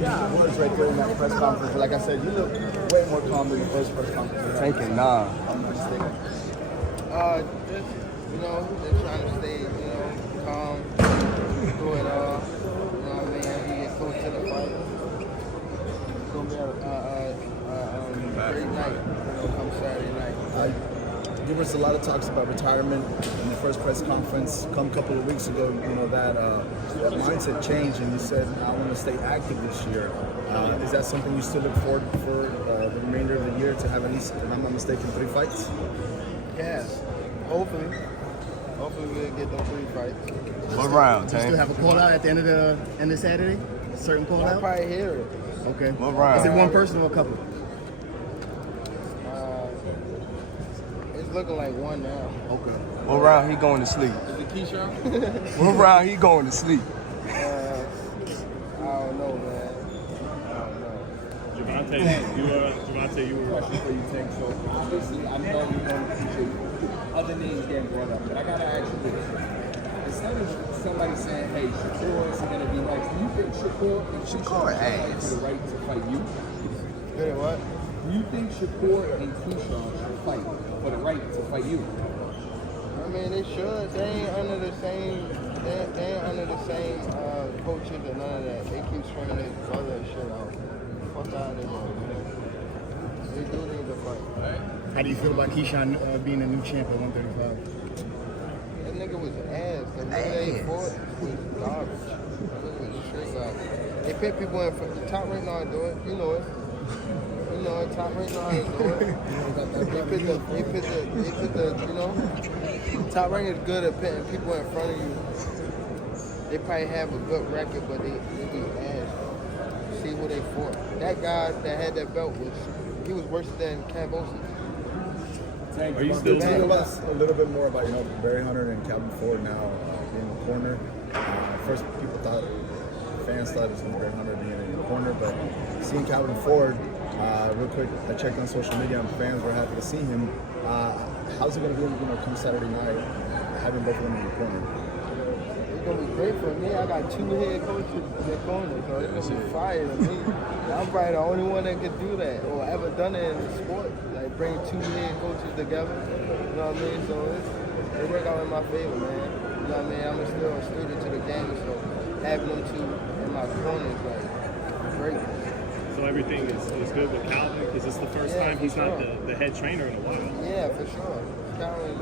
Yeah, I was right there in that press conference. Like I said, you look way more calm than the first press conference. Taking nah. I'm mistaken. Just, just trying to stay, calm, through it all. You know what I mean? As we get close to the fight, it's gonna be a great night. Come Saturday night. There was a lot of talks about retirement in the first press conference. Come a couple of weeks ago, that mindset changed, and you said, "I want to stay active this year." Is that something you still look forward for the remainder of the year to have at least, if I'm not mistaken, 3 fights? Yes. Hopefully we'll get those 3 fights. What round, Do you Tank? still have a call out at the end of Saturday? A certain call I'll out? probably hear it. Okay. What round? Is it one person or a couple? It's looking like one now. Okay. What round he going to sleep? Is it Keyshawn? What round he going to sleep? I don't know, man. Gervonta, you were. Question for you, Tank. So obviously, I know you're going to appreciate other names getting brought up, but I gotta ask you this: instead of somebody saying, "Hey, Shakur is going to be next," do you think Shakur and Keyshawn ass. for the right to fight you? Good at what? Do you think Shakur and Keyshawn should fight for the right to fight you? I mean, they should. They ain't under the same. They ain't under the same coaches and none of that. They keep swinging their brother and shit out. Fuck out of there. They do need to fight. How do you feel about Keyshawn being a new champ at 135? That nigga was ass. The nigga they fought was garbage. That nigga was straight garbage. They put people in front. The top right now do it. You know it. Top right now do it. They put the top rank is good at putting people in front of you. They probably have a good record, but they be ass. See who they fought. That guy that had that belt he was worse than Cambosis. Are you still Tell us a little bit more about Barry Hunter and Calvin Ford now in the corner. First, fans thought it was Barry Hunter being in the corner, but seeing Calvin Ford, real quick, I checked on social media and fans were happy to see him. How's it going to be come Saturday night, having both of them in the corner? It's gonna be great for me. I got 2 head coaches in the corner, so it's gonna be fire to me. I'm probably the only one that could do that or ever done it in the sport. Like bring 2 head coaches together. You know what I mean? So it worked out in my favor, man. You know what I mean? I'm still a student to the game, so having them 2 in my corner is like great. So everything is good with Calvin because it's the first time he's not the head trainer in a while. Yeah, for sure. Calvin,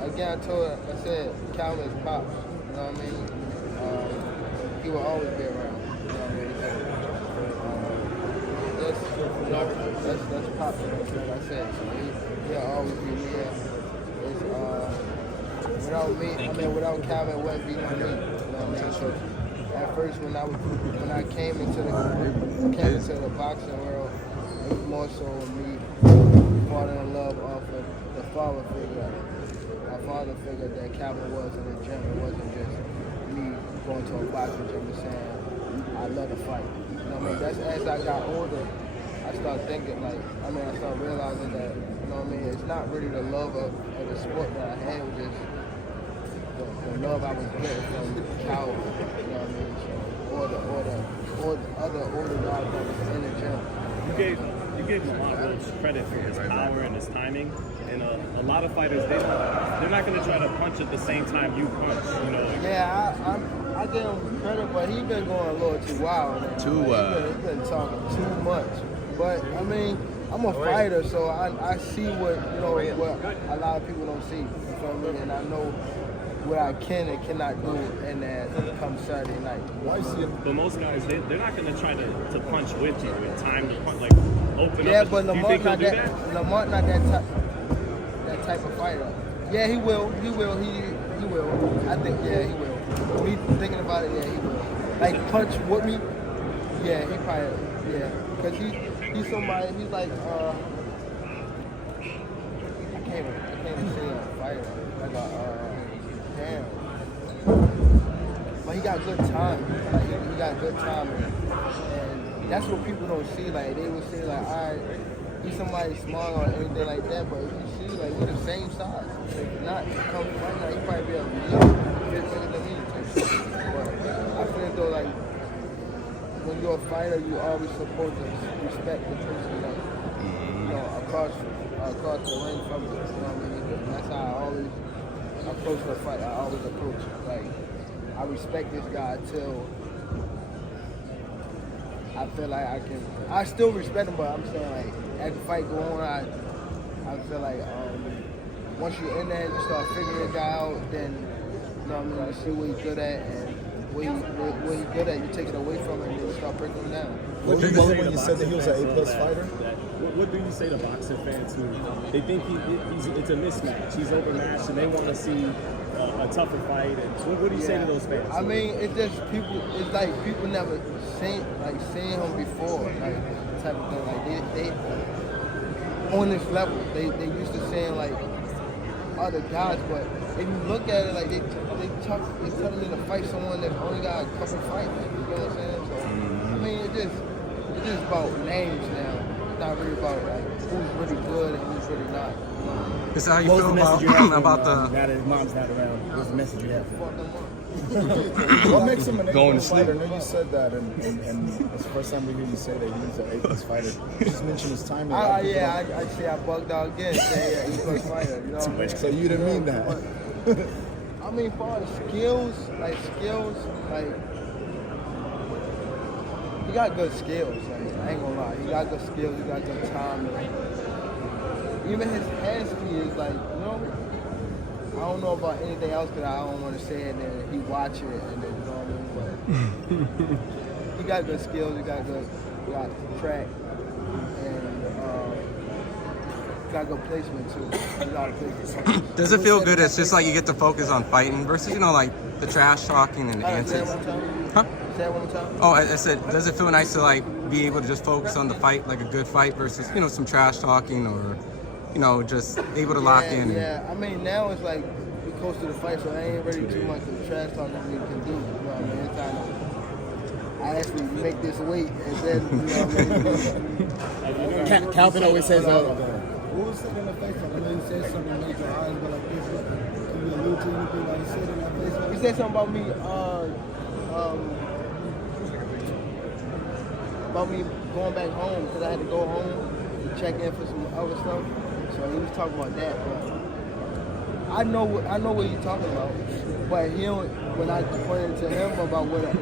again, I said Calvin is pops. You know what I mean? He will always be around. You know what I mean? That's pops. Like I said, so he'll always be there. Without Calvin, it wouldn't be no me. You know what I mean? So at first, when I came into the boxing world, it was more so me falling in love off of the father figure. My father figure that Calvin was in the gym. It wasn't just me going to a boxing gym and saying, I love to fight. You know what I mean? That's as I got older, I started thinking I started realizing that, you know what I mean, it's not really the love of the sport that I had, it was just the love I was getting from Calvin, you know what I mean? So, or the other older guys that was in the gym. You gave Lamont Roach credit for his power and his timing, and a lot of fighters they're not going to try to punch at the same time you punch. Yeah, I give him credit, but he's been going a little too wild. Too wild. He's been talking too much. But I mean, I'm a fighter, so I see what what a lot of people don't see. You feel me? And I know what I can and cannot do in that come Saturday night. But most guys, they're not going to try to punch with you and time to punch, like open Yeah, up. but Do you think he'll do that? Lamont not that type of fighter. Yeah, he will. He will. I think, he will. Me thinking about it, he will. Like punch with me, he probably, because he's somebody. He's like I can't even say a fighter. Like damn. But he got good time. Like he got good time, and that's what people don't see. Like they would say, like, alright, he's somebody small or anything like that. But if you see, like, we're the same size. If not, come fight, like, he probably be a bit bigger than me. But I feel though, like when you're a fighter, you always supposed to respect the person that across the ring from you. You know what I mean? And that's how I always approach the fight. I always approach it. Like, I respect this guy till I feel like I can. I still respect him, but I'm saying, like, as the fight go on, I feel like once you're in there, you start figuring the guy out, then you know what I mean, you see what he's good at, and what he's good at, you take it away from him, and then you start breaking him down. What do you say when you said that he was an A+ fighter? What do you say to boxing fans who they think it's a mismatch? He's overmatched, and they want to see a tougher fight. And what do you say to those fans? I mean, it's just people. It's like people never seen him before, like type of thing. Like they on this level, they used to saying like other guys, but if you look at it, like they telling me to fight someone that only got a couple fights. You know what I'm saying? So I mean, it's just about names now. It's not really about like who's really good and who's really not. This is how you What was feel the message you have about now the. that his mom's not around? What's the message you have? Fuck them up. What makes him an Going A+ to fighter? I sleep. know you said that, and it's the first time we hear you say that he's an A+ fighter. You just mentioned his timing. I say I bugged out again. Say yeah, he's a fighter. You know what I mean? So you didn't mean that. I mean, for the skills, like he got good skills. Like, I ain't gonna lie, he got good skills. He got good time. Even his hand speed is like, you know. I don't know about anything else because I don't want to say it and then he watch it and then, you know what I mean? But he got good skills, he got track, and got good placement too. He got placement. Does it feel good? It's just like you get to focus on fighting versus, like the trash talking and the antics. Huh? Say it one more time. Oh, I said, does it feel nice to like be able to just focus on the fight, like a good fight versus, some trash talking or, just able to lock in? Yeah, I mean, now it's like we close to the fight, so I ain't really too much of the trash talking we can do. You know what I mean? It's kind of, I actually make this weight, and then, you know what I mean? Calvin always says, Who was sitting in the face? I know you said something that made your eyes go like this. But can you allude to anything like you said in that face? He said something about me going back home because I had to go home to check in for some other stuff. So he was talking about that, but I know what he's talking about. But he don't, when I pointed to him about when I, you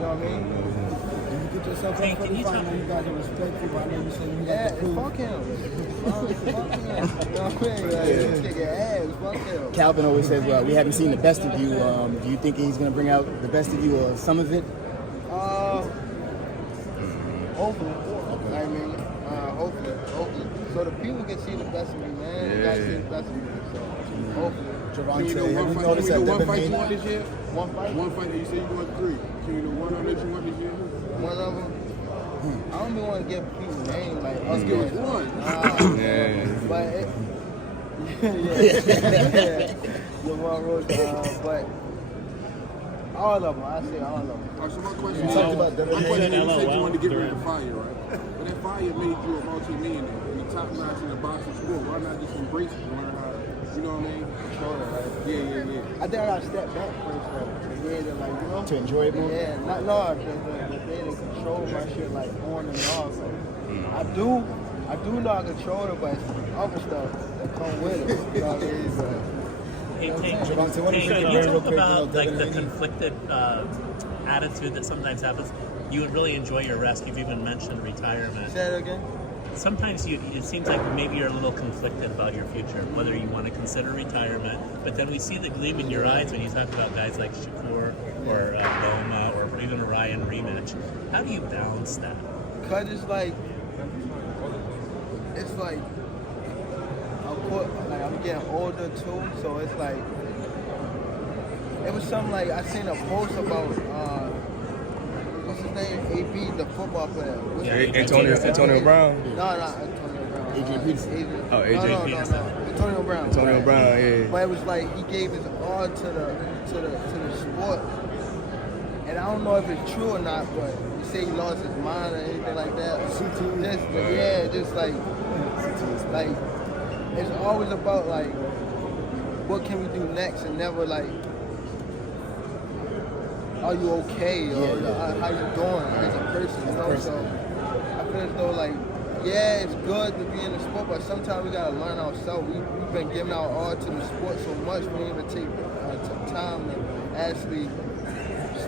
know what I mean? When you get yourself up for the fight, I know you guys are respectful, but I know you said you got to prove. Fuck him. Fuck him. You know what I mean? Like, he's kicking ass. Fuck him. Calvin always says, well, we haven't seen the best of you. Do you think he's going to bring out the best of you or some of it? Hopefully. I mean, hopefully. So the people can see the best of me, man. They got to see the best of me. So hopefully. Gervonta, Can you have you know noticed that one Devin fight you Haney? won this year? One fight. One fight that you say you won 3. Can you know one that you won this year? One of them. I don't even want to give people names like us. Give us one. But Lamont Roach, but all of them. I say all of them. So my question You talked about Devin my question Haney. is, you said you wanted to get rid of the fire, right? But that fire made you a multi-millionaire in the top notch in the boxing sport. Why not just embrace it and learn how to, you know what I mean? Control it, right? Yeah. I think I got to step back first, though. To enjoy it more? Yeah, the day to control my shit, like on and off. Like, I do know I control it, but it's other stuff that come with it. You know what I mean? But, Hey, Gervonta, what do you can think you real talk quick, about like Devin the Haney? conflicted attitude that sometimes happens? You would really enjoy your rest. You've even mentioned retirement. say that again? Sometimes it seems like maybe you're a little conflicted about your future, whether you want to consider retirement. But then we see the gleam in your eyes when you talk about guys like Shakur or Loma or even a Ryan rematch. How do you balance that? Cause it's like I'm getting older too, so it's like it was something like I seen a post about what's his name, AB, the football player. Antonio Brown. No, Antonio Brown. Adrian Peterson. No. Antonio Brown. Antonio Brown, yeah. But it was like he gave his all to the sport. And I don't know if it's true or not, but he said he lost his mind or anything like that. Just like it's always about like what can we do next, and never like are you okay or how you doing? You know, so I feel as though like, yeah, it's good to be in the sport, but sometimes we gotta learn ourselves. We've been giving our all to the sport so much, we don't even take time to actually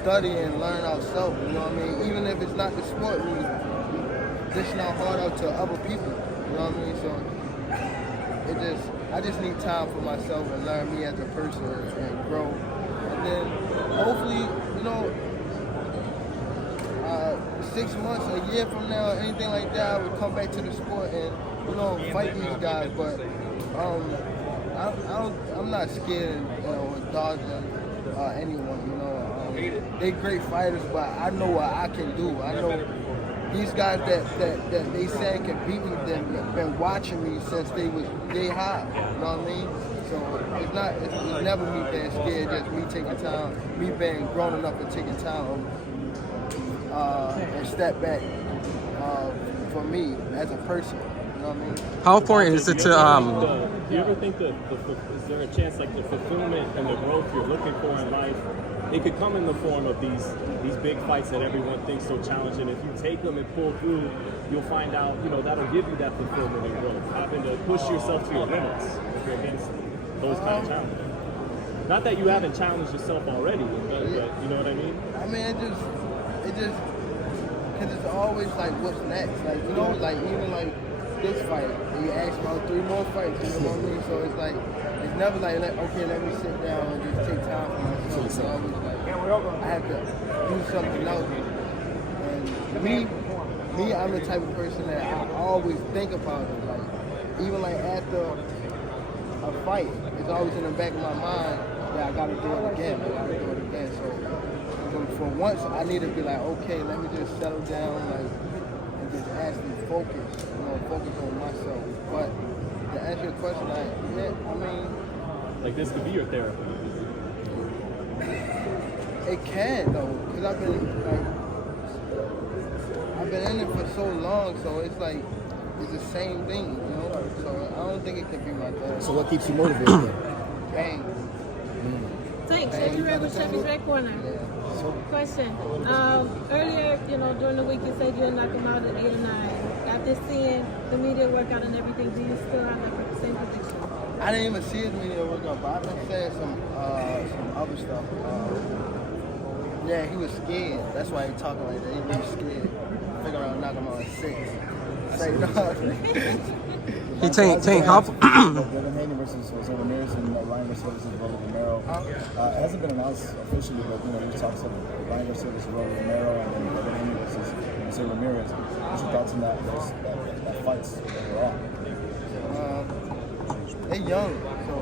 study and learn ourselves. You know what I mean? Even if it's not the sport, we dishing our heart out to other people. You know what I mean? So I just need time for myself and learn me as a person and grow. And then hopefully, you know, 6 months, a year from now, anything like that, I would come back to the sport and, you know, fight these guys. But I'm not scared, you know, of dodging anyone. You know, they great fighters, but I know what I can do. I know these guys that they say can beat me, they've been watching me since they high. You know what I mean? So it's never me being scared, just me taking time, me being grown enough to taking time and step back for me as a person. You know what I mean? How important is it to Do you ever think that is there a chance like the fulfillment and the growth you're looking for in life, it could come in the form of these big fights that everyone thinks so challenging. If you take them and pull through, you'll find out, you know, that'll give you that fulfillment and growth. Having to push yourself to your limits if you're against those kind of challenges. Not that you haven't challenged yourself already, but you know what I mean? I mean, it just, cause it's always like, what's next? Like, you know, like even like this fight, and you ask about 3 more fights, you know what I mean? So it's like, it's never like, okay, let me sit down and just take time for myself. It's always like, I have to do something else. And me, I'm the type of person that I always think about it. Like, even like after a fight, it's always in the back of my mind that I gotta do it again. So for once, I need to be like, okay, let me just settle down, like, and just actually focus, you know, focus on myself. But to answer your question, I mean, like this could be your therapy. It can though, cause I've been in it for so long, so it's like it's the same thing, you know. So I don't think it can be my therapy. So what keeps you motivated? Bang. Thanks. You read with Chevy's Red Corner. Question. Earlier, you know, during the week you said you'll knock him out at 8 or 9. After seeing the media workout and everything, do you still have the same prediction? I didn't even see his media workout, but I've been saying some other stuff. Yeah, he was scared. That's why he talking like that. He was scared. Figure out knock him out at 6. Say no. He Tank, how? Haney versus Jose Ramirez and Ryan Garcia versus Romero. It hasn't been announced officially, but you know, there's talks of Ryan Garcia versus Romero and then Haney versus Jose Ramirez. What's your thoughts on that fights overall? They're young, so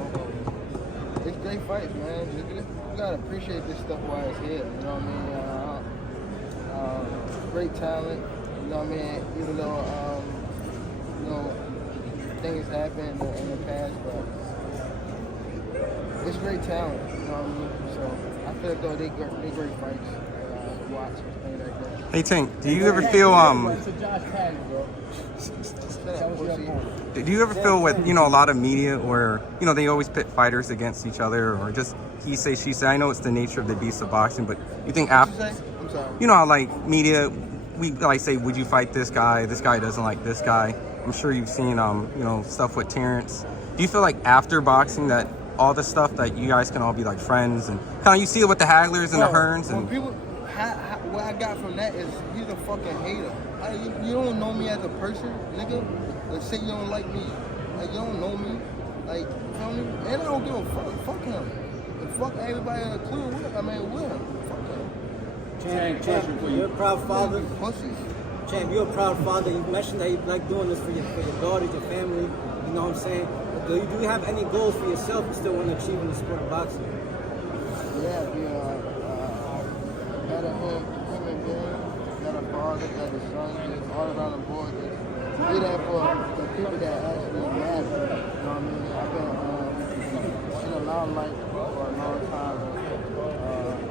it's great fights, man. You gotta appreciate this stuff while it's here. You know what I mean? Great talent. You know what I mean? Even though you know, things happened in the past, but it's great talent, you know what I mean? So I feel like though they great fights to watch and things like that. Hey Tank, do you ever feel do you ever feel with, you know, a lot of media where, you know, they always pit fighters against each other or just he say she say? I know it's the nature of the beast of boxing, but you think after, I'm sorry. you know how like media, we like say, would you fight this guy? This guy doesn't like this guy. I'm sure you've seen, you know, stuff with Terrence. Do you feel like after boxing that all the stuff that you guys can all be like friends and kind of you see it with the Hagglers and the Hearns and people, what I got from that is he's a fucking hater. You don't know me as a person, nigga. Like, say you don't like me, like you don't know me, like you feel me? And I don't give a fuck. Fuck him. And fuck everybody in the crew. With him. Fuck him. Champ, you're a proud father. Pussies. Champ, you're a proud father. You mentioned that you like doing this for your daughters, your family. You know what I'm saying? But do you have any goals for yourself you still want to achieve in the sport of boxing? Yeah, be better human being, better father, better son, just all around the board. Just be there for the people that actually matter. You know what I mean? I've been in a long life for a long time.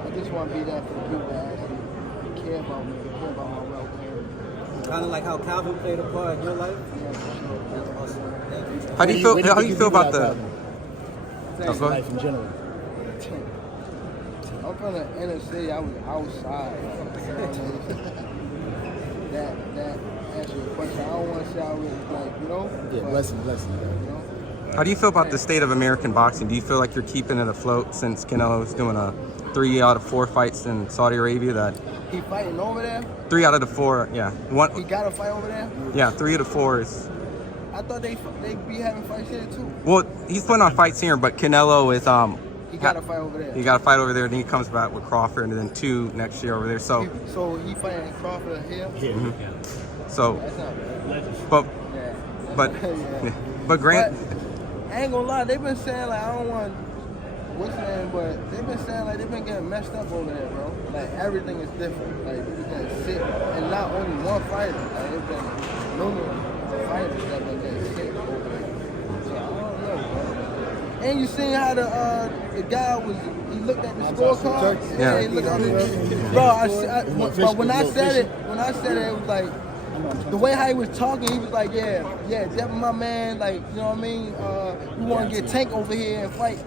I just want to be there for the people that actually care about me, care about my well-being. Kind of like how Calvin played a part in your life? Yeah, for sure. That's awesome. Thank you. how do you feel about the life in general? I'm from the inner city. I was outside. say I was like, you know. Yeah, but, blessing. You know. How do you feel about the state of American boxing? Do you feel like you're keeping it afloat since Canelo's doing 3 out of 4 fights in Saudi Arabia? That He fighting over there. 3 out of the 4, yeah. He got a fight over there. Yeah, 3 out of 4 is. I thought they be having fights here too. Well, he's putting on fights here, but Canelo is He got a fight over there. He got a fight over there, then he comes back with Crawford, and then 2 next year over there. So he fighting Crawford here. so, That's not bad. but Yeah. but Yeah. but Grant. I ain't gonna lie, they've been saying like I don't want what's name, but they've been saying like they've been getting messed up over there, bro. Like everything is different. Like you can sit and not only one fighter. Like it's been numerous fighters that been getting sick over there. So I don't know, bro. And you seen how the guy was he looked at the scorecard? Yeah. He looked at it. Bro, but when I said it, it was like the way how he was talking, he was like, yeah, that's my man. Like, you know what I mean? We want to get Tank over here and fight.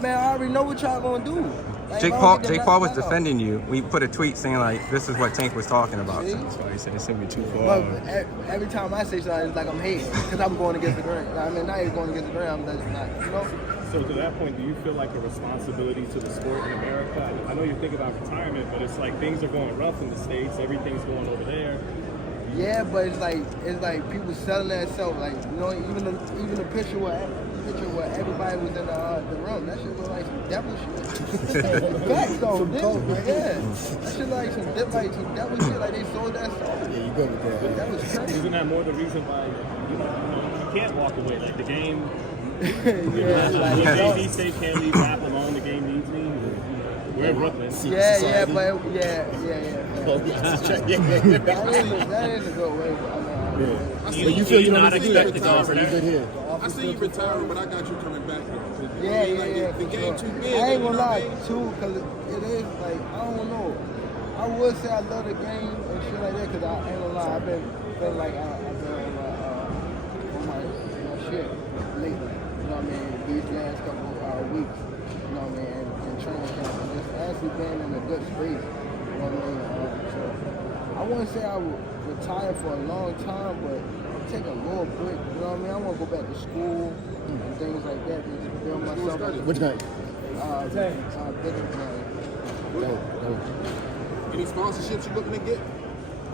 Man, I already know what y'all gonna do. Like, Jake Paul was defending you. We put a tweet saying like, this is what Tank was talking about. See? That's why he said it's gonna be too far. But every time I say something, it's like I'm hating because I'm going against the grain. I mean, not even going against the grain. I'm just not, you know. So to that point, do you feel like a responsibility to the sport in America? I know you think about retirement, but it's like things are going rough in the States. Everything's going over there. Yeah, but it's like people selling that self. Like, you know, even the picture where everybody was in the room. That shit look like some devil shit. Facts though, yeah. That shit like some devil shit. Like they sold that stuff. Yeah, you good with that. That was crazy. Isn't that more the reason why you can't walk away? Like the game. Yeah, like, Jay-Z say can't leave rap alone. The game needs me. We're in Brooklyn. yeah, but yeah. That is a good way. I mean, Do you not expect to go over You good there? here. I see you retiring, but I got you coming back though. Yeah. The game too big. I ain't you gonna know lie, what I mean? too, because it is like, I don't know. I would say I love the game and shit like that, because I ain't gonna lie, I've been like, I've been on my shit lately. You know what I mean? These last couple weeks. You know what I mean? And training camp. And just actually being in a good space. You know what I mean? So I wouldn't say I would retire for a long time, but take a little break. You know what I mean? I want to go back to school and things like that. Just build myself up. Which night? Any sponsorships you looking to get?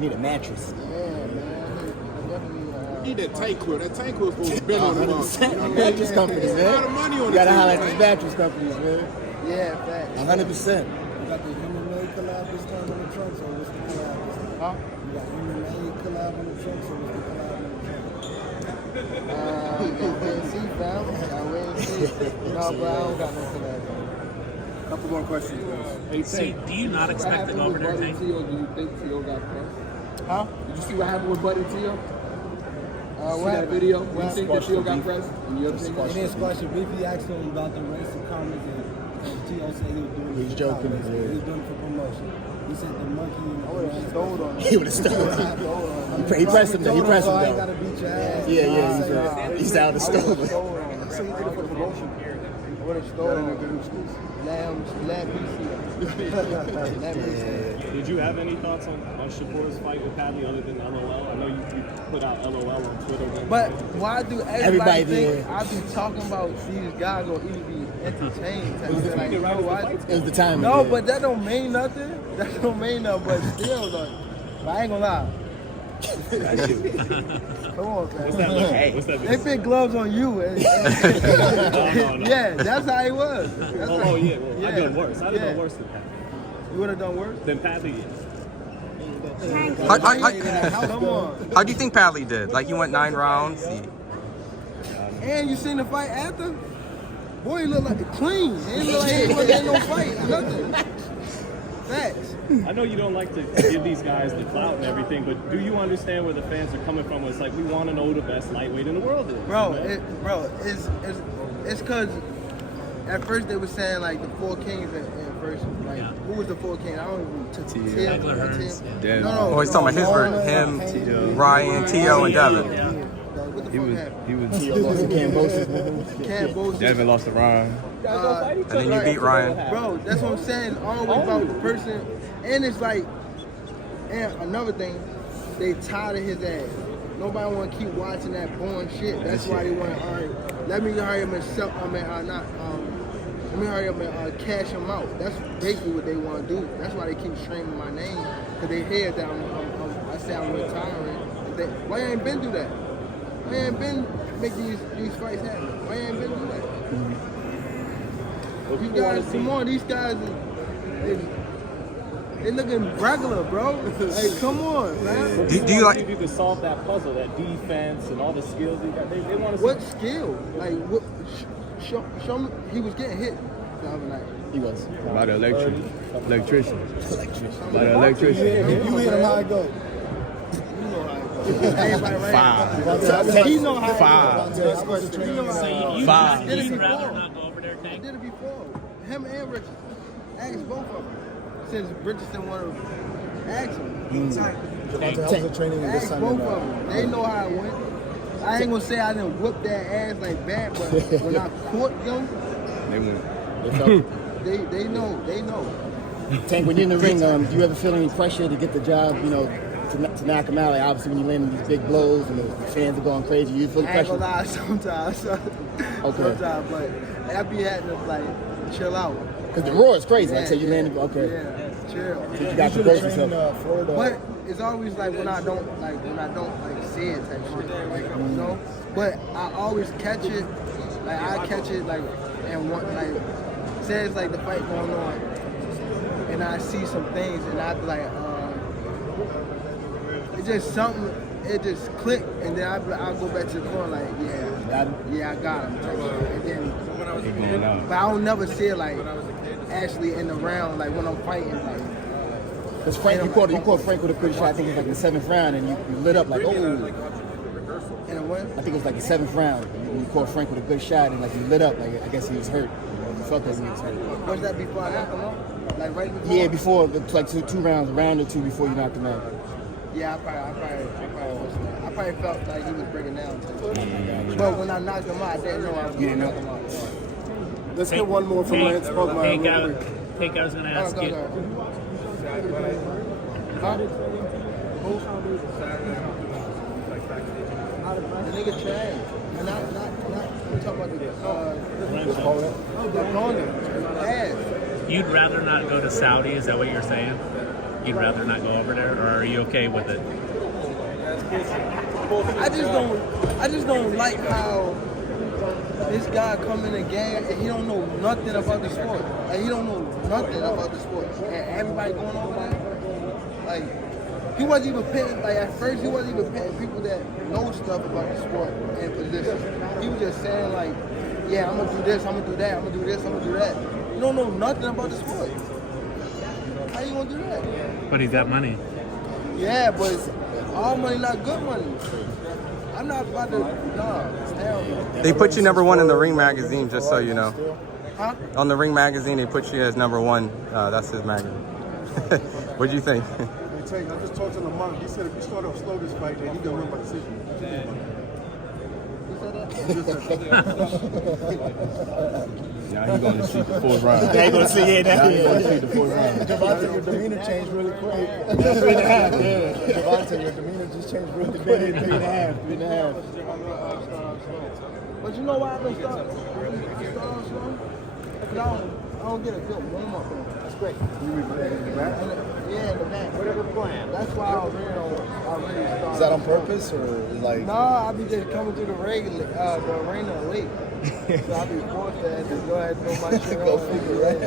Need a mattress. Yeah, man. I definitely. Need that tank quill. That tank quill's supposed to be on the market. 100%. Mattress companies, A lot of man. money on You the gotta team, highlight man. these mattress companies, man. Yeah, facts. 100%. You got the MMA collab this time on the trunk, so what's the collab this time? Huh? You got MMA collab on the trunk, so what's the collab on the trunk? Gotta wait and see, fam. Gotta wait and see. No, bro, I don't got no collab. Couple more questions, guys. So do you not expect to go over there, Tank? Do you think T.O. got pressed? Huh? Did you see what happened with Buddy T.O.? What that video? You What? think that T.O. got pressed? In your opinion? He didn't squash your beef. He asked him about the racist comments, and T.O. said he was doing it He was for joking, comments. yeah. He was doing it for promotion. He said the monkey. I would have stole on him. He would have stolen. He pressed him though. He pressed him I ain't though. gotta beat your ass. Yeah. He's out of the stove. So you did it for promotion. I would have stolen him. Lamb PC. Did you have any thoughts on Shakur's fight with Padley other than LOL? I know you put out LOL on Twitter. But why do Everybody everybody think did. I be talking about these guys or even be entertained? Like, you know, why? It was the time. No, but that don't mean nothing. That don't mean nothing. But still, like, I ain't gonna lie. Come on, man. What's that look like? What's that They fit gloves on you. No. Yeah, that's how it was. That's how, Yeah. Well, I've done worse. I'd have done worse than Padley. You would have done worse? Than Padley, yes. Come on. How do you think Padley did? Like, he went 9 rounds. And you seen the fight after? Boy, he looked like clean. He didn't look like he wasn't no fight, nothing. Facts. I know you don't like to give these guys the clout and everything, but do you understand where the fans are coming from? It's like we want to know who the best lightweight in the world is. Bro, it's because at first they were saying like the 4 kings at first. Like, who was the 4 kings? I don't even Hearns. Oh, he's talking about his version. Him, Ryan, T.O., and Devin. What the fuck happened? He lost to Cambosis. Devin lost to Ryan. And then you beat Ryan. Bro, that's what I'm saying. It's always about the person. And it's like, and another thing, they tired of his ass. Nobody want to keep watching that boring shit. That's why they want to hurry. Let me hurry up and sell. Let me hurry up and cash them out. That's basically what they want to do. That's why they keep streaming my name, because they hear that I say I'm retiring. Why you ain't been do that? Why you ain't been make these fights happen? Why you ain't been do that? These guys, come on, these guys, they looking regular, bro. Hey, come on, man. Do you like? If you could solve that puzzle, that defense and all the skills you got, they want to. What skill? Like what? Show me. He was getting hit the other night. He was. By the electrician. By the electrician. You hit him how it go. Everybody right. Five. He know how. Five. You know how. Five. You'd rather not go over there, I Tank? did it before. Him and Richardson. Ask both of them. Since Richardson wanted to ask him. Ask both of them. They know how it went. I ain't gonna say I didn't whoop that ass like bad, but when I caught them, they know. Tank, when you're in the ring, do you ever feel any pressure to get the job, to knock him out? Like, obviously, when you land these big blows and the fans are going crazy, you feel the I ain't pressure? gonna lie, sometimes. Sometimes, but I be having to, like, chill out. Because the roar is crazy. Like, say you landed, okay. Yeah, chill. So you got to brace yourself. But it's always like when I don't say it type shit, But I always catch it, like I catch it like and say it's like the fight going on, and I see some things and I be like, it's just something, it just click, and then I'll go back to the corner like, yeah, I got him, and then, but I don't never see it like actually in the round, like when I'm fighting, like. Because Frank, you caught Frank with a pretty shot. I think it was like the 7th round, and you lit up like, oh. And what? I think it was like the 7th round. You caught Frank with a good shot, and like you lit up. Like I guess he was hurt. You felt that he was hurt. Was that before I knocked him out? Like right before? Yeah, before like two rounds, a round or two before you knocked him out. Yeah, I probably felt like he was breaking down. But when I knocked him out, I didn't know I was going to knock him out. Let's get one more from Lance Pugmire. Hey, I was going to ask you. Huh? The nigga trash. And not I'm talking about the opponent. Ass. You'd rather not go to Saudi, is that what you're saying? You'd rather not go over there, or are you okay with it? I just don't like how this guy come in the game and he don't know nothing about the sport. Like he don't know nothing about the sport. And everybody going over there, like he wasn't even pitting. Like at first, he wasn't even pitting people that know stuff about the sport and positions. He was just saying like, yeah, I'm gonna do this, I'm gonna do that, I'm gonna do this, I'm gonna do that. You don't know nothing about the sport. How you gonna do that? But he's got money. Yeah, but all money not good money. I'm not about to, hell no. They put you #1 in the Ring magazine, just so you know. Huh? On the Ring magazine, they put you as #1. That's his magazine. What do you think? I just talked to Lamont. He said if you start off slow this fight, then he gonna win by decision. Now he's going to shoot the 4th round. Yeah, he's going to see it. Now he's going to shoot the 4th round. Gervonta, your demeanor changed really quick. 3.5. Gervonta, your demeanor just changed really quick. 3.5. But you know why I've been starting slow? Because I don't get a good warm up on it. That's great. Yeah, in the back. Whatever the plan. That's why I really start. Is that on purpose or like? No, I be just coming to the arena late. So I be forced to just go ahead and throw my shit Go on. figure, right?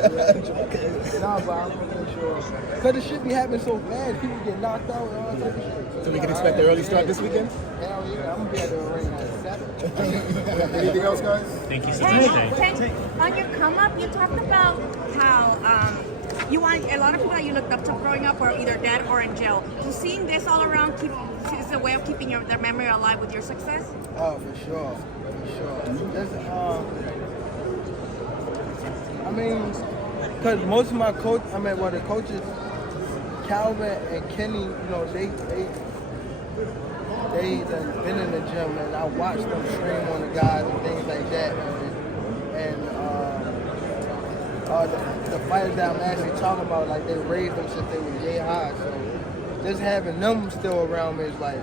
Nah, but I'm pretty sure. Because the shit be happening so fast, people get knocked out and all type of shit. So we can expect the early start this weekend? Hell yeah, I'm going to be at the arena at 7. Anything else, guys? Thank you so much, Tank. On your come up, you talked about how you want a lot of people that you looked up to growing up were either dead or in jail. So seeing this all around is a way of keeping their memory alive with your success? Oh, for sure. That's, I mean, because most of my the coaches, Calvin and Kenny, they done been in the gym and I watched them train on the guys and things like that. And the fighters that I'm actually talking about, like they raised them since they were yay high. So just having them still around me is like,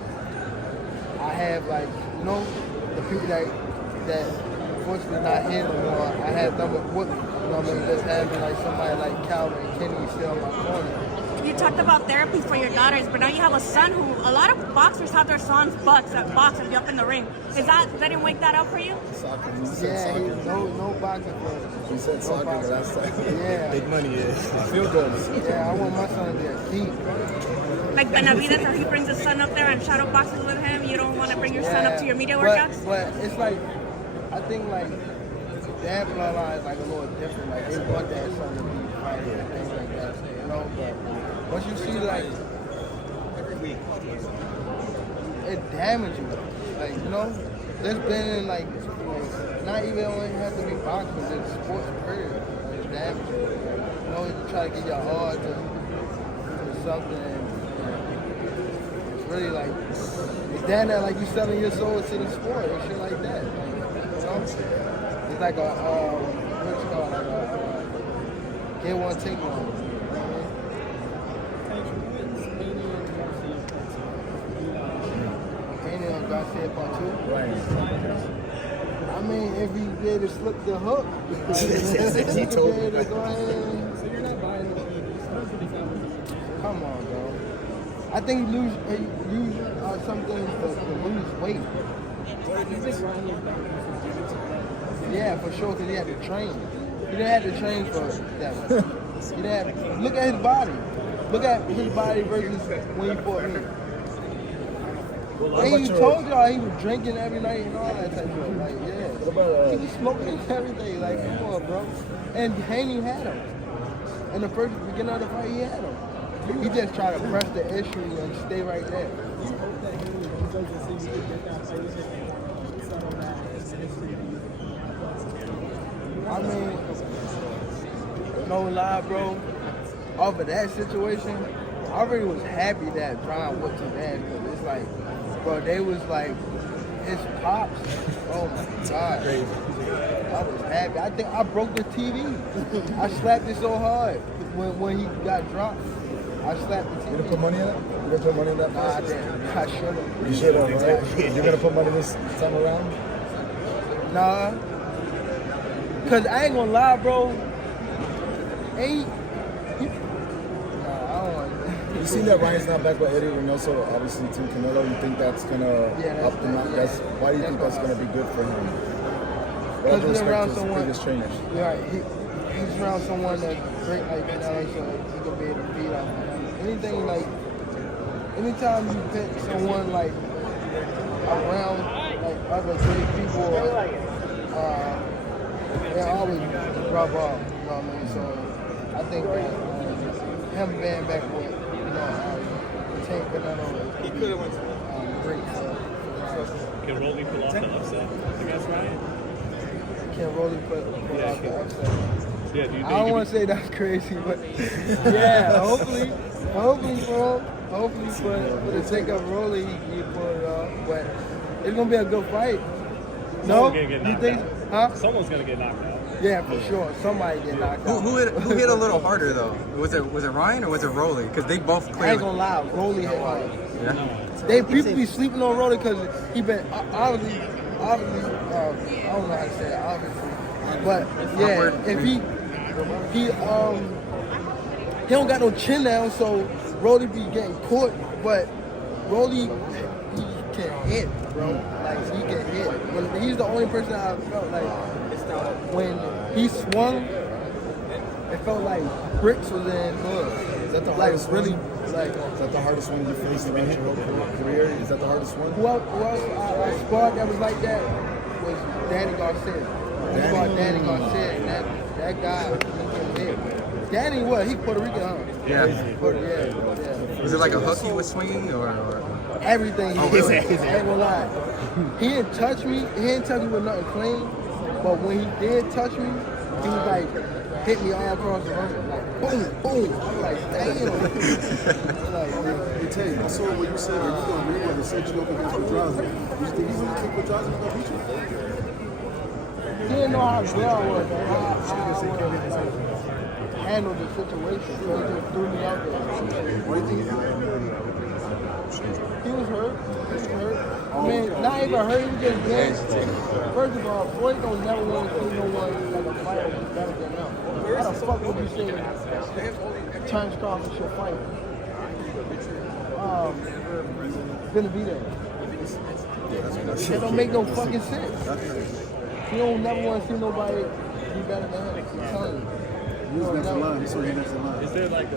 I I have like, you know, the people that unfortunately not here no more. I had them with me. You know what I mean? Just having like somebody like Calvin and Kenny still in my corner. You talked about therapy for your daughters, but now you have a son who, a lot of boxers have their sons box and be up in the ring. Didn't wake that up for you? Soccer. He said Yeah, soccer. no boxing for us. He said soccer the last time. Yeah. Big money is. Field goals. Yeah, I want my son to be a key. Like Benavidez, or he brings his son up there and shadow boxes with him. You don't want to bring your son up to your media workouts? But it's like, I think like, their bloodline is like a little different. Like they want their son to be fighting and things like that. You know, but once you see like, it damages you. Like, you know, there's been in like not even only have to be boxing, it's sports period. Like, it's damaging. You know, you try to get your heart to something. It's really like, it's damn that like you selling your soul to the sport and shit like that. Like, you know? It's like a, what's it called, like a, get one, take one. Haney on Garcia part 2? Right. I mean, if he did to slip the hook, he told me. Go ahead. So you're not buying the Come on, bro. I think he use something to lose weight. Yeah, for sure, because he had to train. He didn't have to train for that. He didn't have, look at his body. Look at his body versus when he fought me. And he told y'all he was drinking every night and all that type of shit. Like, yeah. He was smoking and everything. Like, come on, bro. And Haney had him. In the first beginning of the fight, he had him. He just tried to press the issue and stay right there. I mean, no lie, bro. Off of that situation, I really was happy that Brian whooped his ass, because it's like, bro, they was like, his pops. Oh my God. Crazy. I was happy. I think I broke the TV. I slapped it so hard when he got dropped. I slapped the TV. You gonna put money in it? You gonna put money in that? Nah, I didn't. I should have. You should have, right? You're gonna put money this time around? Nah. Cause I ain't gonna lie, bro. You seen that Ryan's not back with Eddie Reynoso, obviously Team Canelo. You think that's gonna up the mount? Why do you think that's gonna be good for him? Because he's around someone. Yeah, he's around someone that's great like Canelo, so he can be able to feed off of him. Anything like, anytime you pick someone like around like other great people, they always drop off. You know what I mean? So I think that him being back with Team Canelo, he could have went great. Can Rolly pull off the upset against Ryan? Can Rolly pull off the upset? Yeah, do you think I don't want to say that's crazy, but yeah, hopefully for the sake of Rolly, he pull it off. But it's gonna be a good fight. No, you think? Huh? Someone's gonna get knocked out. Yeah, for sure. Somebody get knocked out. Who hit a little harder though? Was it Ryan or was it Rolly? Because they both clearly. I ain't gonna lie, Rolly hit hard. Yeah. People be sleeping on Rolly because he been obviously, I don't know how to say it, obviously, but yeah, if he don't got no chin down, so Rolly be getting caught, but Rolly, he can hit, bro. Like, he can hit. When he's the only person I felt like when he swung, it felt like bricks was in hood. Is that the hardest one? Is that the hardest one you faced in your whole career? Is that the hardest one? Who else I sparred that was like that was Danny Garcia. I sparred Danny Garcia, and that guy, he can hit. Danny, what? He Puerto Rican, huh? Yeah. Yeah. Was it like a hook he was swinging or? Everything. Oh, really? I ain't gonna lie. He didn't touch me. He didn't touch me with nothing clean. But when he did touch me, he was like, hit me all across the room. Like, boom, boom. I'm like, damn. Hey, Tay, I saw what you said. You going to Mayweather set you up against Pedraza. You think he's going to kick Pedraza and beat you? He didn't know how good I was, man. How I handled the situation. So he just threw me out there. What do you think? He was hurt. I mean, ain't even hurt. He just dead. First of all, boys don't never want to see no one like a fighter who's better than them. How the fuck would you say Terrence Crawford should fight? Benavidez. It don't make no fucking sense. You don't never want to see nobody be better than him. I'm telling you. Is there like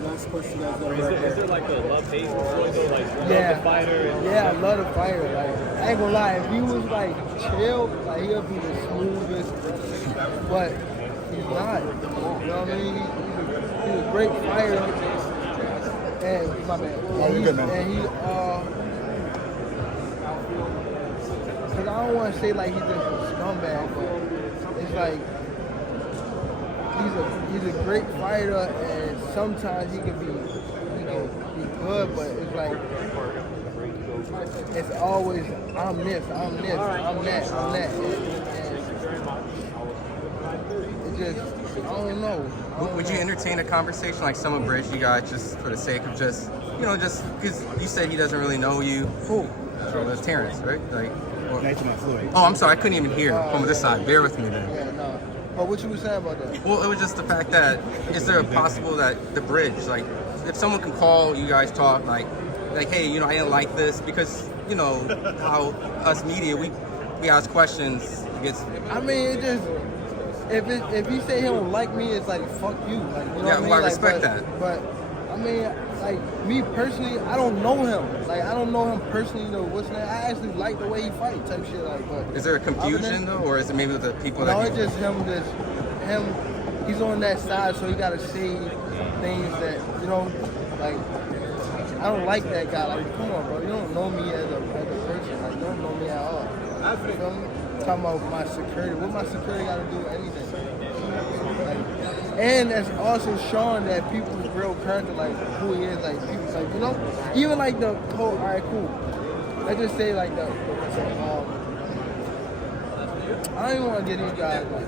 is there like a love-hate story though? Like, you love the fighter? Yeah, I love the fighter. Like, I ain't gonna lie, if he was like chill, like he'll be the smoothest. But he's not. You know what I mean? He's a great fighter. And my bad. And he because I don't want to say like he's just a scumbag, but it's like he's a great fighter, and sometimes he can be, you know, be good, but it's like it's always I'm this, I'm that, and it just I don't know. Would you entertain a conversation like someone bridge you guys just for the sake of just, you know, just because you said he doesn't really know you? Who? So that's Terrence, right? Like. Oh, I'm sorry, I couldn't even hear from this side. Bear with me then. Yeah, no. But what you were saying about that? Well, it was just the fact that, is there a possible that the bridge, like, if someone can call, you guys talk, like, hey, you know, I didn't like this, because, you know, how us media, we ask questions, it gets... I mean, it just, if you say he don't like me, it's like, fuck you. Like, you know yeah, what I mean? I respect that. But, I mean, like, me personally, I don't know him. Like, I don't know him personally, though. What's that? I actually like the way he fight, type shit. Like, but is there a confusion, though, or is it maybe with the people that... No, it's just him, he's on that side, so he got to say things that, you know, like, I don't like that guy. Like, come on, bro. You don't know me as a person. Like, you don't know me at all. You feel me? Talking about my security. What my security got to do with anything? Like, and that's also showing that people's real character, like, who he is, like, people, like, you know? Even, like, the whole, all right, cool. Let's just say, like, I don't even want to get these guys, like...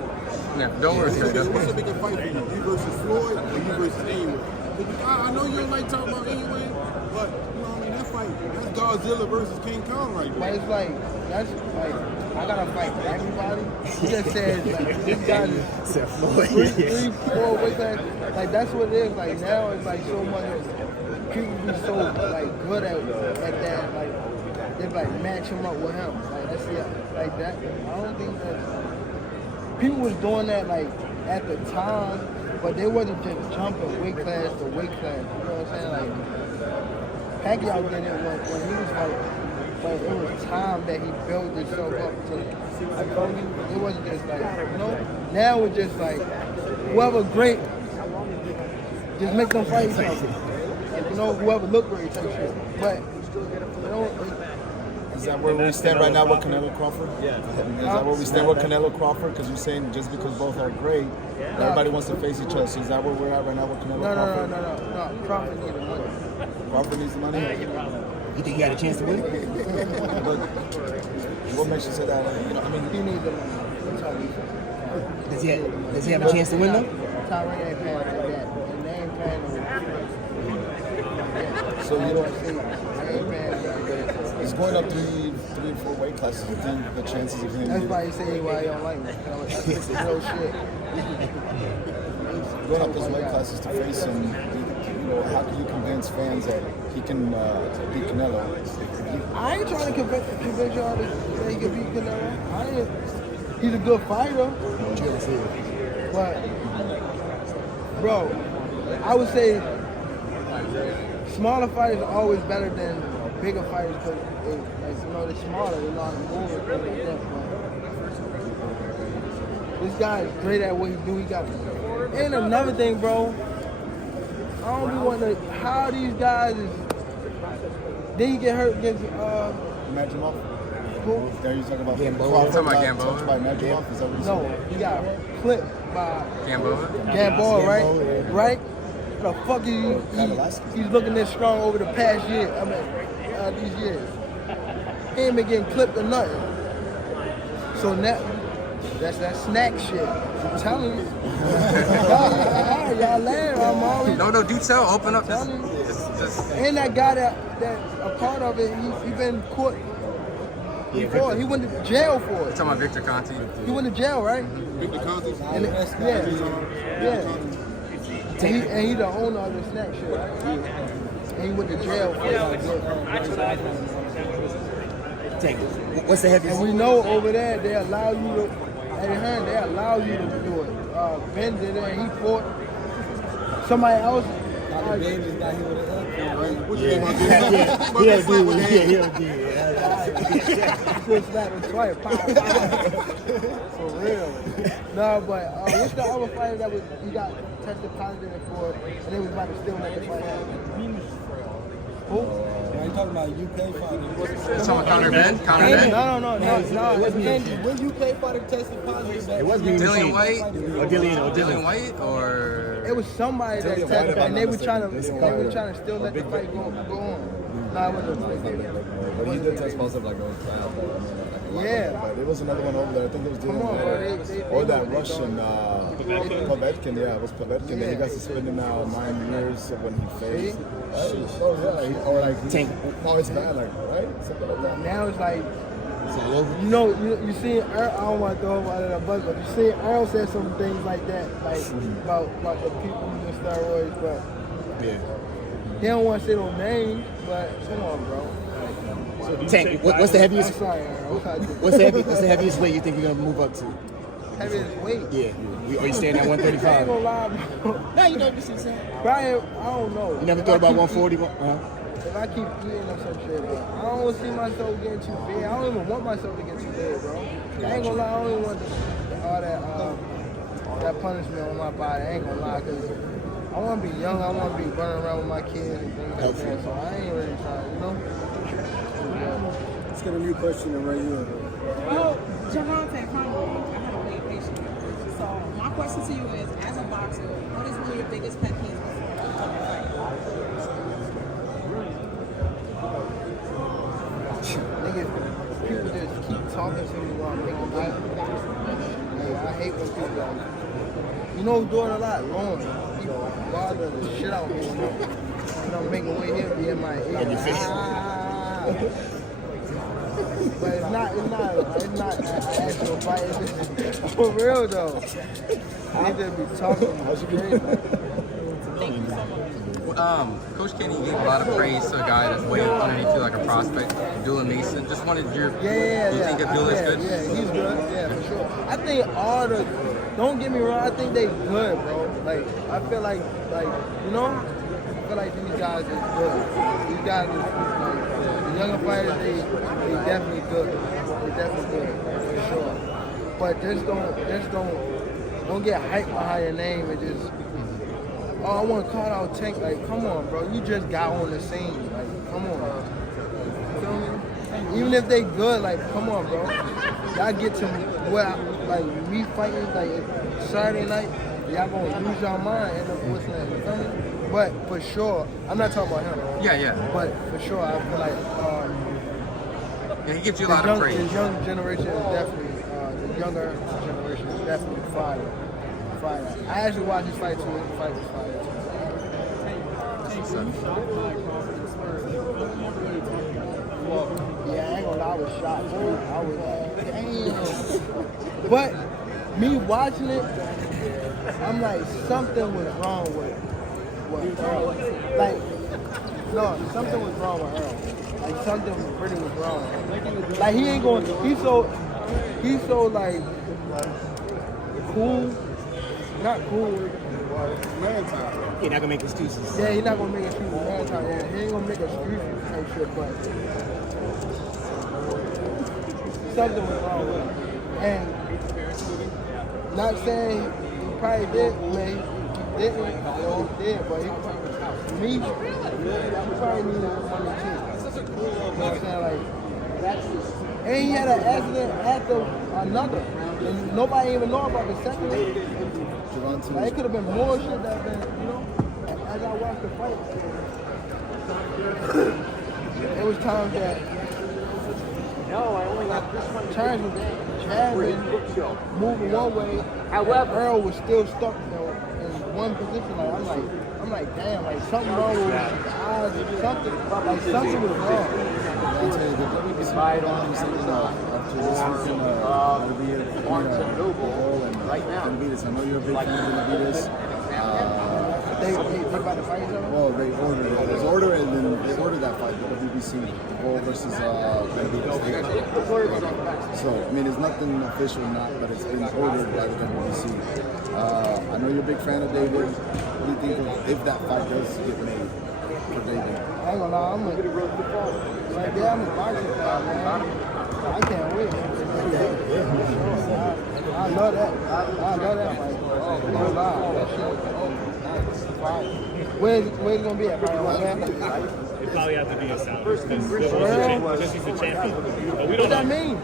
Yeah, don't worry. What's a bigger fight for you? You versus Floyd or you versus Mayweather? I know you don't like talking about Mayweather, but, you know what I mean, that fight, that's Godzilla versus King Kong right there. But it's like, that's like, I gotta fight everybody. He just says, like, this guy is 3, 4 weight class. Like, that's what it is. Like, now it's like so much, people be so, like, good at that. Like, they like match him up with him. Like, that's it. Like, that, I don't think that, people was doing that, like, at the time, but they wasn't just jumping weight class to weight class. You know what I'm saying? Like, Pacquiao did it when he was like, but it was time that he built himself up to. It wasn't just like, you know. Now it's just like, whoever great, just make them fight each other. And, you know, whoever look great type shit. But, you know. Is that where we stand right now with Canelo Crawford? Yeah. Is that where we stand with Canelo Crawford? Because you're saying just because both are great, everybody wants to face each other. So is that where we're at right now with Canelo Crawford? No. Crawford needs the money. Crawford needs the money? You think he got a chance to win? But what makes you say that? You know, I mean, he needs the money. Does he have a chance to win though? Tyron ain't paying like that. And they ain't paying so you don't see, they ain't paying like that. He's going up 3 or 4 weight classes. You think the chances of him? That's why he say why he don't like me. That's real shit. Going up those weight classes to face him, you know, how can you convince fans that he can beat Canelo? I ain't trying to convince y'all that he can beat Canelo. He's a good fighter. But, bro, I would say smaller fighters are always better than bigger fighters because, like, you know, they're smaller. They know how to move and stuff like that. But this guy is great at what he do. He got. And another thing, bro, I don't be wanting to. How these guys is. Then he get hurt against. Majimov? Who? There you talking about Gamboa. Talking about Gamboa. By Majimov? Is that what you No, he got clipped by Gamboa, right? Right? The fuck is he's looking this strong over the past year. I mean, these years. He ain't been getting clipped or nothing. So now, that's that snack shit. I'm telling you. Y'all laugh. I'm always. No, do tell. Open up. Just And that guy that a part of it, he been caught before. He went to jail for it. You're talking about Victor Conte? He went to jail, right? Victor Conte? Yeah. And he the owner of the snack shit, right? And he went to jail for it. Tank, what's the heaviest? And we know over there they allow you to. They allow you to do it. Benn did it. And he fought somebody else. Benn just got hit with a hook. What you think about this? Just slap him twice. Pow, pow. For real. No, but what's the other fighter that he got tested positive for, and they was about to still make the fight happen? Who? Are you talking about UK fighter? You're talking about Conor Benn? Conor Benn? No. When UK fighter tested positive, It wasn't Dillian White? Dillian White or? It was somebody that tested, and they were trying to still let the fight go on. No, it wasn't. But he did test positive like on class. Yeah. But there was another one over there. I think it was Come on, bro. or that Russian Povetkin. Yeah, it was Povetkin. Then he got suspended now 9 years when he faced. Oh yeah, or like Tank. Oh, it's bad, like right, something like that. Now it's like. You know, you see, I don't want to throw him under the bus, but you see, Earl said some things like that, like about the people who do steroids, but Yeah. he don't want to say no names, but come on, bro. Tank, what's the heaviest? I'm sorry, Earl. What's the heaviest weight you think you're gonna move up to? Heaviest weight? Yeah. Are you staying at I ain't 135? gonna lie, bro. No, you know what I'm saying. Probably, I don't know. You never If thought I about keep 140? If I keep eating or some shit, bro, I don't see myself getting too big. I don't even want myself to get too big, bro. I ain't gonna lie, I don't even want all that punishment on my body. I ain't gonna lie, cause I want to be young. I want to be running around with my kids and things like that. So I ain't really trying, you know. let's get a new question right here. Gervonta, finally, I had to wait patiently. So my question to you is, as a boxer, what is one of your biggest pet peeves before you fight? Nigga, people just keep talking to me while I'm making money. Like, I hate when people like, you know who's doing a lot? Lauren. He bother the shit out of me when I'm making way here, be in my ear. But it's not an actual fight. It's for real though. They just be talking crazy. Coach Kenny gave a lot of praise to a guy that's way underneath you like a prospect, Dylan Mason. Just wanted your. You think Abdullah is good? Yeah, he's good. Yeah, for sure. I think all the. Don't get me wrong. I think they good, bro. Like I feel like you know. I feel like these guys is good. These guys is like the younger fighters. They definitely good. They definitely good for sure. But just don't get hyped behind your name and just. Oh, I want to call out Tank. Like, come on, bro. You just got on the scene. Like, come on. You feel me? Even if they good, like, come on, bro. Y'all get to where, like, me fighting, like, Saturday night, y'all gonna lose your mind and what's that? You feel me? But for sure, I'm not talking about him. Yeah. But for sure, I feel like he gives you a lot of praise. The young generation is definitely, the younger generation is definitely fire. I actually watched his fight too. His fight was fire too. Yeah, I ain't gonna lie, I was shocked. I was like, damn. But me watching it, I'm like, something was wrong with Earl. Like, no, something was wrong with Earl. Like, something really was wrong. Like, he ain't going. He's so like cool. Not cool. Man time. You're not gonna make excuses. Yeah, he's not gonna make excuses. Man time. Yeah, he ain't gonna make excuses type shit, but something was wrong with him. And not saying he probably did, man. He didn't, or he did, but he probably needed money too. You know what I'm saying? Like, and he had an accident after another. And nobody even know about the second one. Like, it could have been more shit that been, you know, as I watched the fight. It was times that Charles was jabbing, moving one way. However, Earl was still stuck in one position. Like, I'm I'm like, damn, like something wrong with the eyes, something was wrong. I'll tell you the WBC Benavidez. I know you're a big fan of Benavidez. They about to fight each other? Well, they ordered it. There's order, and then they ordered that fight, the WBC, Bull versus Benavidez. So, I mean, it's nothing official, but it's been ordered by the WBC. I know you're a big fan of David. What do you think of if that fight does get made for David? I ain't gonna lie, I'm a boxing fan, man. I can't wait. I love that. I love that fight. Where's it gonna be at? It probably have to be in South because he's the champion. But we don't what that mean?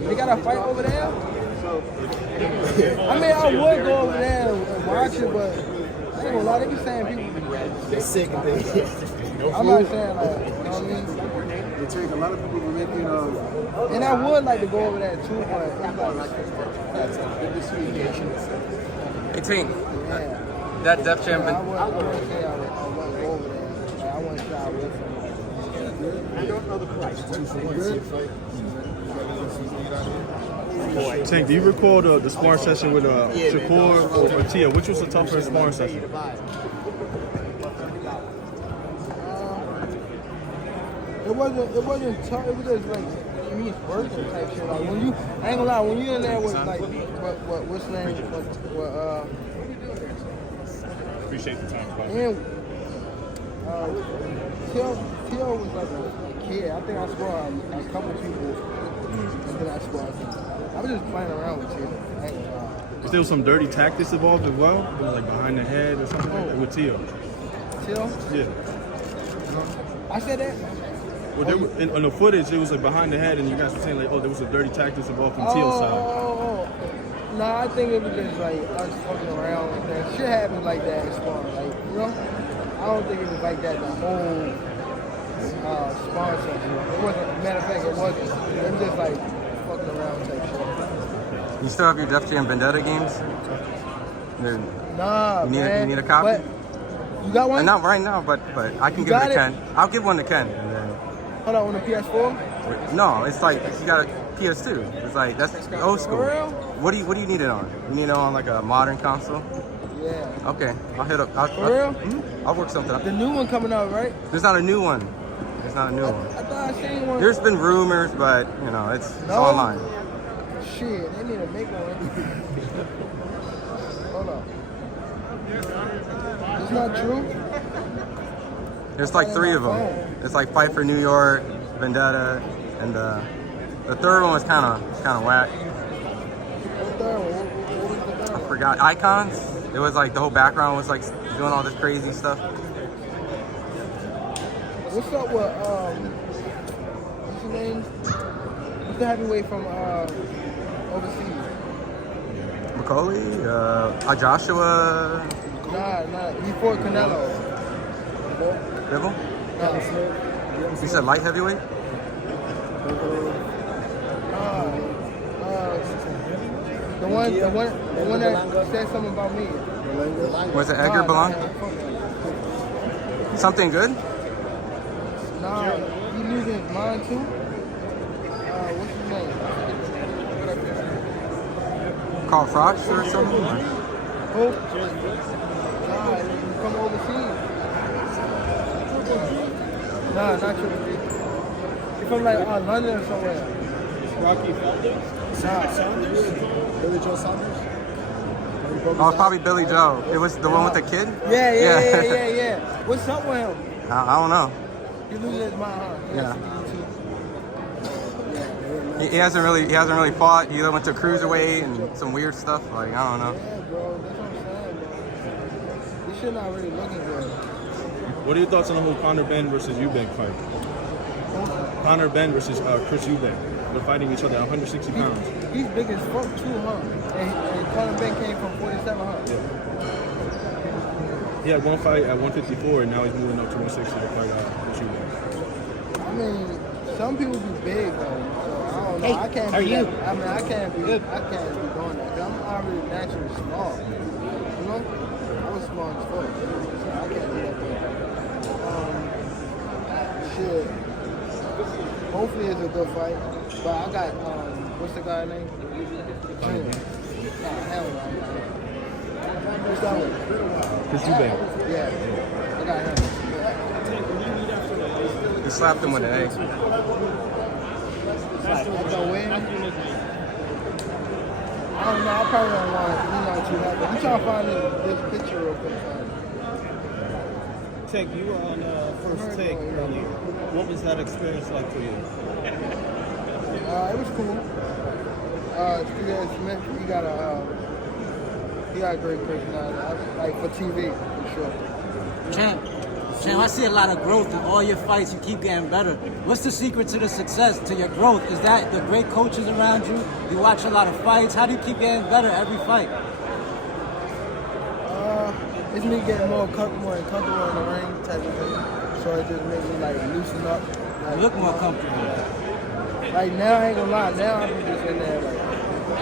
They got a fight over there? I mean, I would go over there and watch it, but I ain't gonna lie, they be saying people sick and things. I'm not saying like, you know what I mean? They take a lot of people were making and I would like to go over there too, but that's a good decision. Hey, Tank, that Def Jam. I wouldn't say I would go over there. Like, I want to try with I don't know the price. Tank, do you recall the sparring session with Shakur or Tia? Which was the tougher sparring session? It wasn't tough. It was just like me working type shit. Like when you, I ain't gonna lie, when you in there with like what's the name? Appreciate the time. And Tio was like a kid. I think I scored a couple people, and then I scored. I was just playing around with Tio. I ain't gonna lie. Is there some dirty tactics involved as well? You know, like behind the head or something like that with Tio? Tio? Yeah. I said that. Well, on the footage, it was like behind the head, and you guys were saying like, oh, there was some dirty tactics involved from Teal's side. Nah, I think it was just like us fucking around like that. Shit happens like that in sparring, like, you know? I don't think it was like that the whole sparring session. It wasn't, matter of fact, it wasn't. It was just like fucking around type shit. You still have your Def Jam Vendetta games? Nah, you need a copy? But you got one? Not right now, but I can give it to Ken. I'll give one to Ken. And then, hold on, on the PS4? No, it's like you got a PS2. It's like that's old school. For real? What do you need it on? You need it on like a modern console? Yeah. Okay, I'll hit up. For real? I'll work something up. The new one coming out, right? There's not a new one. There's not a new one. I thought I seen one. There's been rumors, but you know it's online. Shit, they need to make one. Hold on. It's not true? There's like 3 of them. It's like Fight for New York, Vendetta, and the third one was kind of whack. I forgot. Icons. It was like the whole background was like doing all this crazy stuff. What's up with what's his name? What's the heavyweight from overseas? Macaulay, Joshua. Nah, he fought Canelo. Bivol? You said light heavyweight? The one that said something about me. Was it Edgar Belong? Something good? Nah, he losing his mind too. What's his name? Carl Froch or something? Who? Nah, he's from overseas. Nah, not Triple G. He's from like London or somewhere. Rocky Felder? Saunders? Billy Joe Saunders? Oh, it's probably Billy Joe. It was the one with the kid? Yeah. What's up with him? I don't know. He loses his mind, huh? Yeah. He hasn't really fought. He went to cruiserweight and some weird stuff. Like, I don't know. Yeah, bro. That's what I'm saying, bro. This shit not really looking good. What are your thoughts on the whole Conor Benn versus Eubank fight? Conor Benn versus Chris Eubank. They're fighting each other at 160 pounds. He's big as fuck too, huh? And Conor Benn came from 47, huh? Yeah. He had one fight at 154, and now he's moving up to 160 to fight Chris Eubank. I mean, some people be big though, so I don't know. Hey, I can't how are be you? that. I mean, I can't be doing that. 'Cause I'm already naturally small. You know? I was small as fuck. So I can't shit. Hopefully it's a good fight. But I got, what's the guy's name? June. Nah, hell no. What's that one? Chris Eubank. Yeah. I got him. He slapped him with an egg. After a win? I don't know. I probably don't want too happy. I'm trying to find this picture real quick. Tech, you were on First Take earlier. What was that experience like for you? It was cool. Stevenson Smith, he got a great personality. Like for TV, for sure. Champ, I see a lot of growth in all your fights. You keep getting better. What's the secret to the success, to your growth? Is that the great coaches around you? You watch a lot of fights. How do you keep getting better every fight? It's me getting more comfortable in the ring type of thing. So it just makes me like loosen up. Like, You look more comfortable. Like now, I ain't gonna lie. Now I'm just in there like,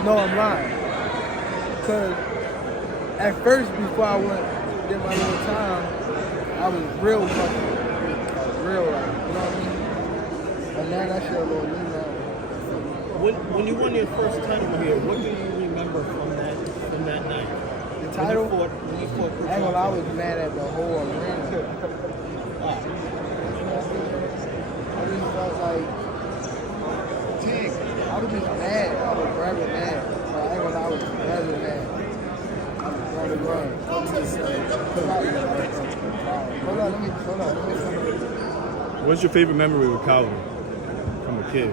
no, I'm lying. Cause at first, before I did my little time, I was real comfortable, real like, you know what I mean? And now that shit a little new now. When you won your first title here, what do you remember from that night? The title? When you fought I ain't gonna lie, I was mad at the whole arena. I just felt like, I was just mad. I was very mad. Like, I ain't gonna lie, I was very mad. I was on the run. Hold on. What's your favorite memory with Cowley from a kid?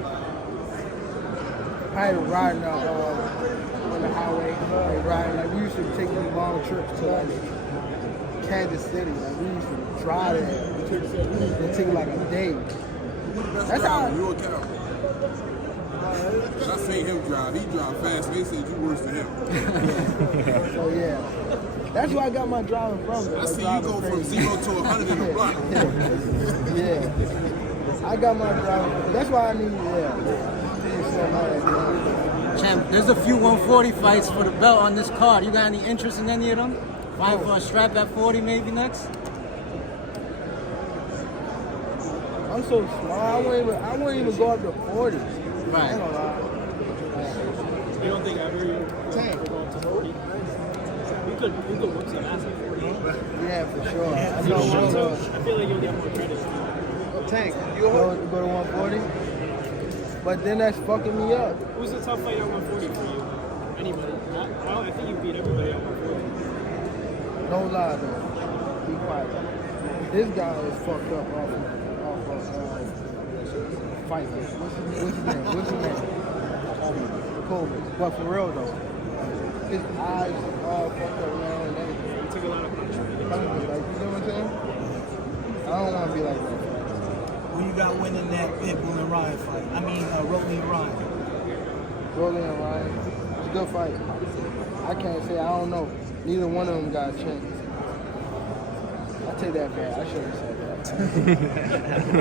Probably riding on the highway, like riding. Like we used to take these long trips to like Kansas City. Like we used to drive there. It took like a day. That's how. You on camera. I seen him drive. He drive fast. They said you worse than him. So yeah, that's where I got my driving from. I see you go from 0 to 100 in a block. Yeah, I got my driving. That's why I need Champ, there's a few 140 fights for the belt on this card. You got any interest in any of them? Fighting for a strap at 40 maybe next? I'm so small. I wouldn't even go up to 40. Right. I ain't gonna lie. You don't think ever you're going to 40? You could whip some ass at 40. Yeah, for sure. I feel like you'll get more credit. Tank, you go to 140? But then that's fucking me up. Who's the tough fight at 140 for you? Anybody? Well, I think you beat everybody at 140. No lie though. Be quiet. This guy is fucked up off fight. What's his name? Kobe. But for real though, his eyes all fucked up now and everything. He took a lot of punches. Like, you know what I'm saying? I don't want to be like that. Who you got winning that Pitbull and Ryan fight? I mean, Rolly and Ryan. Rolly and Ryan. It's a good fight. I can't say. I don't know. Neither one of them got a chance. I take that back. I shouldn't have said that.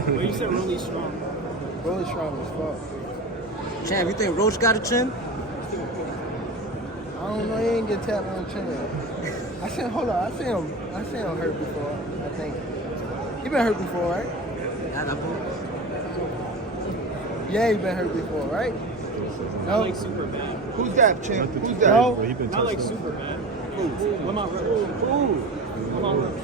Well, you said Rolly's strong. Rolly's strong as fuck. Champ, you think Roach got a chin? I don't know. He ain't get tapped on the chin. Hold on. I seen him hurt before. I think he been hurt before, right? Yeah, he been hurt before, right? Not like super bad. Who's that, champ? Who's that? No. Not like super bad. Lamont Roach. Lamont Roach.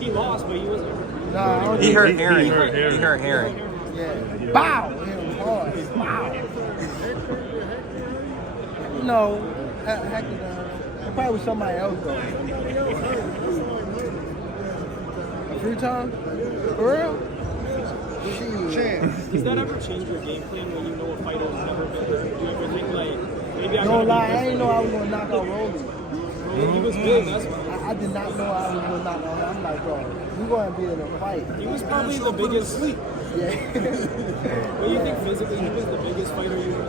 He lost, but he wasn't hurt. Nah, He hurt Harry. He hurt Harry. Yeah. Bow! It was hard. Bow! No. Heck, it probably was somebody else though. A few times? For real? Shit. Does that ever change your game plan when you know a fighter's never been hurt? Do you ever think like, maybe I Don't lie, I ain't know I was gonna knock out Rolly. He was good, that's why. I did not know I was gonna knock out him. I'm like, bro, we gonna be in a fight. He was probably the biggest. Yeah. But you think physically he was the biggest fighter you were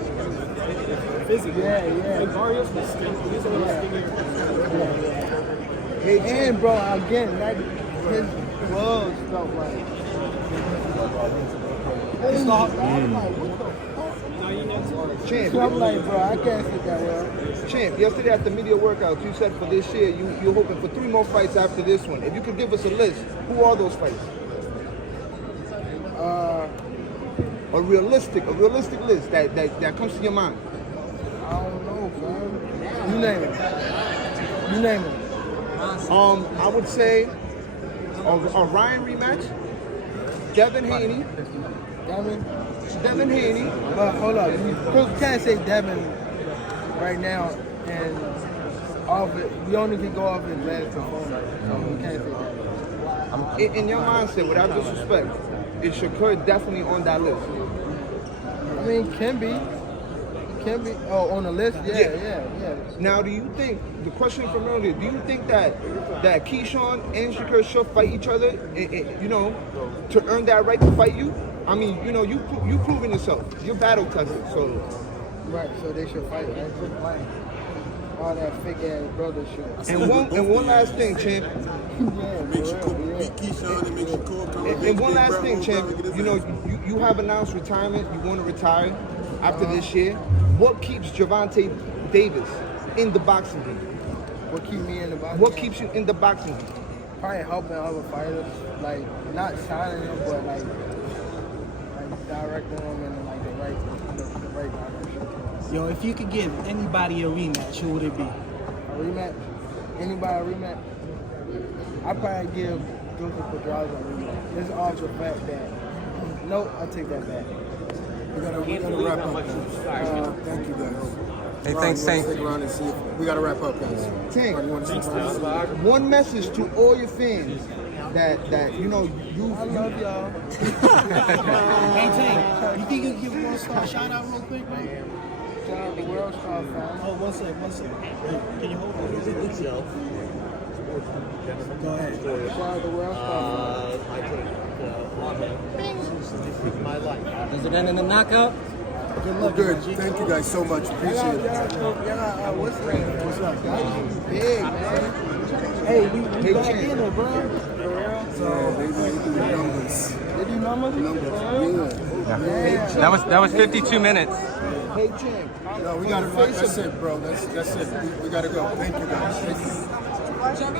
physically? Yeah. Like Barrios was skinny. He was a little skinnier. Yeah. And bro, again, like his gloves felt like. I'm like, what the fuck? Now Champ, I'm like, bro, I can't sit that well. Champ, yesterday at the media workout, you said for this year you're hoping for 3 more fights after this one. If you could give us a list, who are those fights? A realistic list that comes to your mind. I don't know, fam. You name it. You name it. I would say a Ryan rematch. Devin Haney. Devin Haney. But hold up, you can't say Devin right now, and off it. We only can go off his last performance. So we can't say that. In your mindset, without disrespect, is Shakur definitely on that list? I mean, can be. Oh, on the list? Yeah. Now, do you think, the question from earlier, do you think that Keyshawn and Shakur should fight each other, to earn that right to fight you? I mean, you've proven yourself. You're battle tested, so. Right, so they should fight, right? All that fake ass brother shit. And one last thing, champ. Make Shakur beat Keyshawn and make Shakur come. And one last thing, champ. You have announced retirement. You want to retire after this year. What keeps Gervonta Davis in the boxing game? What keeps me in the boxing? What keeps you in the boxing game? Probably helping other fighters, like not signing them, but like directing them in like the right direction. Yo, if you could give anybody a rematch, who would it be? A rematch? Anybody a rematch? I'd probably give Joseph Pedraza a rematch. It's off the fact that, no, I take that back. We gotta wrap up. Thank you guys. Hey, thanks, Tank. We gotta wrap up, guys. Tank, one message to all your fans that you. I love y'all. Hey, Tank, you think you can give one star shout out real quick, man? Shout out the World Star fans. Oh, one second. Can you hold on? Go ahead. Shout out the World Star fans. I take my life. Does it end in a knockout? Good luck. Good. Thank you guys so much. Appreciate it. What's up, guys? Big, man. Hey, we back in it, bro. So they do numbers. They do numbers? Yeah. That was 52 minutes. Hey, Tim. No, we gotta. That's it, bro. That's it. We gotta go. Thank you, guys. Thank you.